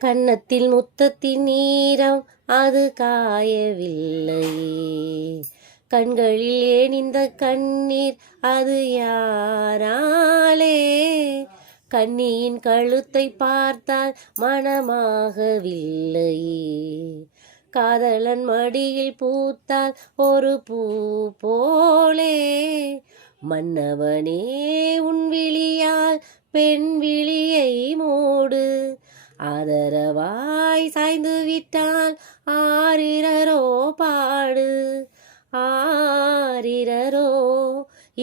கன்னத்தில் முத்தத்தின் நீரம் அது காயவில்லையே, கண்களில் ஏன் இந்த கண்ணீர் அது யாராலே? கண்ணியின் கழுத்தை பார்த்தால் மனமாகவில்லையே, காதலன் மடியில் பூத்தால் ஒரு பூ போலே. மன்னவனே உன் விழியால் பெண் விழியை மூடு, ஆதரவாய் சாய்ந்து விட்டால் ஆரிரரோ பாடு. ஆரிரரோ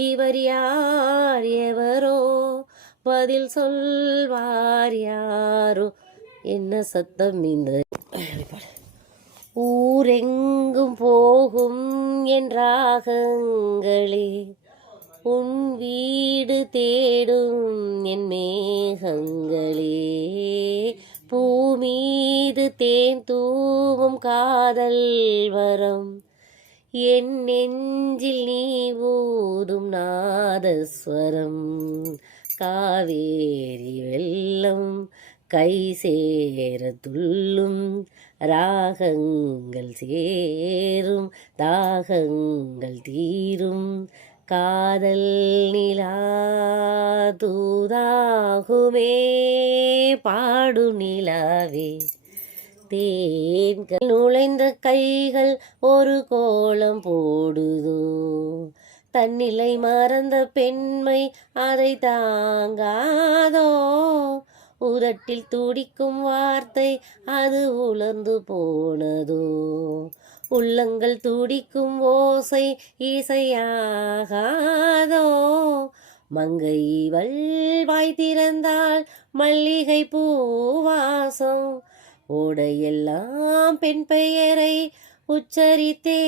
இவர் யார் எவரோ, பதில் சொல்வார் யாரோ. என்ன சத்தம் இந்த ஊரெங்கும் போகும் என் ராகங்களே, உன் வீடு தேடும் என் மேகங்களே, பூமீது தேன் தூவும் காதல் வரம், என் நெஞ்சில் நீ ஊதும் நாதஸ்வரம். காவேரி வெள்ளம் கை சேர துள்ளும், ராகங்கள் சேரும் தாகங்கள் தீரும், காதல் நிலா தூதாகுமே பாடும் நிலாவே. தேன்கள் நுழைந்த கைகள் ஒரு கோலம் போடுதோ, தன்னிலை மறந்த பெண்மை அதை தாங்காதோ. உதட்டில் துடிக்கும் வார்த்தை அது உலர்ந்து போனதோ, உள்ளங்கள் துடிக்கும் ஓசை இசையாகாதோ. மங்கை இவள் வாய் திறந்தால் மல்லிகை பூவாசம், ஓடையெல்லாம் பெண் பெயரை உச்சரித்தே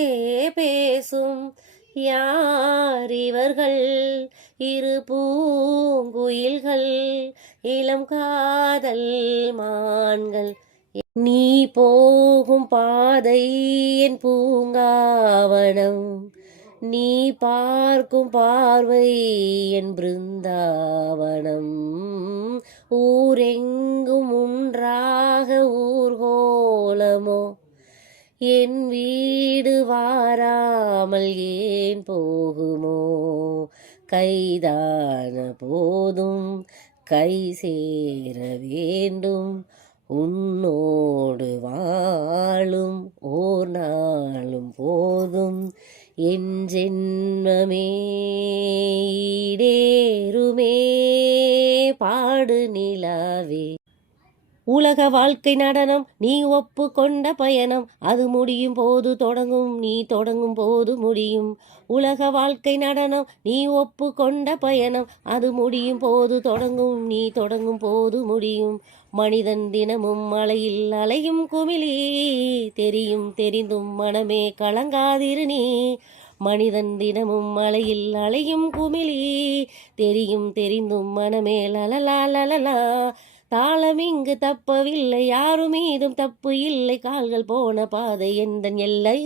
பேசும். யார் இவர்கள்? இரு பூங்குயில்கள், இளம் காதல் மான்கள். நீ போகும் பாதை என் பூங்காவனம், நீ பார்க்கும் பார்வை என் பிருந்தாவனம். ஊரெங்கும் ஒன்றாக ஊர்கோலமோ, என் வீடு வாராமல் ஏன் போகுமோ? கைதான போதும் கை சேர வேண்டும், உன்னோடு வாழும் ஓர் நாளும் போதும். என் ஜென்மமே ஈடேறுமே பாடு நிலாவே. உலக வாழ்க்கை நடனம் நீ ஒப்பு கொண்ட பயணம், அது முடியும் போது தொடங்கும், நீ தொடங்கும் போது முடியும். உலக வாழ்க்கை நடனம் நீ ஒப்பு கொண்ட பயணம், அது முடியும் போது தொடங்கும், நீ தொடங்கும் போது முடியும். மனிதன் தினமும் மலையில் அலையும் குமிழி, தெரியும் தெரிந்தும் மனமே கலங்காதிரு நீ. மனிதன் தினமும் மலையில் அலையும் குமிழி, தெரியும் தெரிந்தும் மனமே லலலா லலலா. தாளம் இங்கு தப்பவில்லை, யாரும் மீதும் தப்பு இல்லை, கால்கள் போன பாதை எந்தன் எல்லை.